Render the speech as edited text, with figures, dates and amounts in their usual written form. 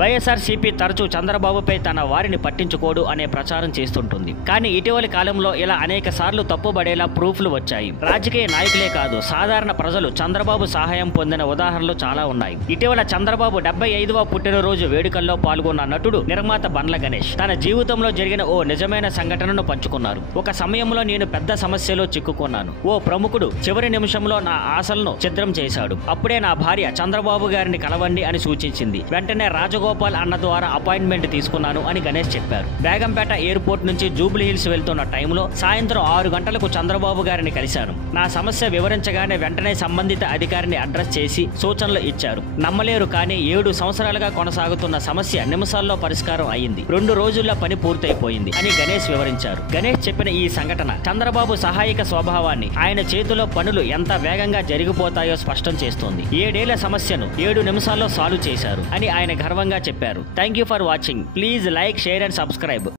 వైఎస్ఆర్సీపీ తరచూ చంద్రబాబుపై తన వారిని పట్టించుకోడు అనే ప్రచారం చేస్తుంటుంది. కానీ ఇటీవలి కాలంలో ఇలా అనేక సార్లు తప్పుబడేలా ప్రూఫ్లు వచ్చాయి. రాజకీయ నాయకులే కాదు, సాధారణ ప్రజలు చంద్రబాబు సహాయం పొందిన ఉదాహరణలు చాలా ఉన్నాయి. ఇటీవల చంద్రబాబు 75వ పుట్టినరోజు వేడుకల్లో పాల్గొన్న నటుడు నిర్మాత బండ్ల గణేష్ తన జీవితంలో జరిగిన ఓ నిజమైన సంఘటనను పంచుకున్నారు. ఒక సమయంలో నేను పెద్ద సమస్యలో చిక్కుకున్నాను. ఓ ప్రముఖుడు చివరి నిమిషంలో నా ఆశలను ఛిద్రం చేశాడు. అప్పుడే నా భార్య చంద్రబాబు గారిని కలవండి అని సూచించింది. వెంటనే రాజగోపాల్ అన్న ద్వారా అపాయింట్మెంట్ తీసుకున్నాను అని గణేష్ చెప్పారు. బేగంపేట ఎయిర్పోర్ట్ నుంచి జూబ్లీ హిల్స్ వెళ్తున్న టైంలో సాయంత్రం 6 గంటలకు చంద్రబాబు గారిని కలిశాను. నా సమస్య వివరించగానే వెంటనే సంబంధిత అధికారిని అడ్రస్ చేసి సూచనలు ఇచ్చారు. నమ్మలేరు, కానీ 7 సంవత్సరాలుగా కొనసాగుతున్న సమస్య నిమిషాల్లో పరిష్కారం అయింది. 2 రోజుల్లో పని పూర్తయిపోయింది అని గణేష్ వివరించారు. గణేష్ చెప్పిన ఈ సంఘటన చంద్రబాబు సహాయక స్వభావాన్ని, ఆయన చేతిలో పనులు ఎంత వేగంగా జరిగిపోతాయో స్పష్టం చేస్తోంది. 7 ఏళ్ల సమస్యను 7 నిమిషాల్లో సాల్వ్ చేశారు అని ఆయన గర్వంగా చెప్పారు. Thank you for watching. Please like, share and subscribe.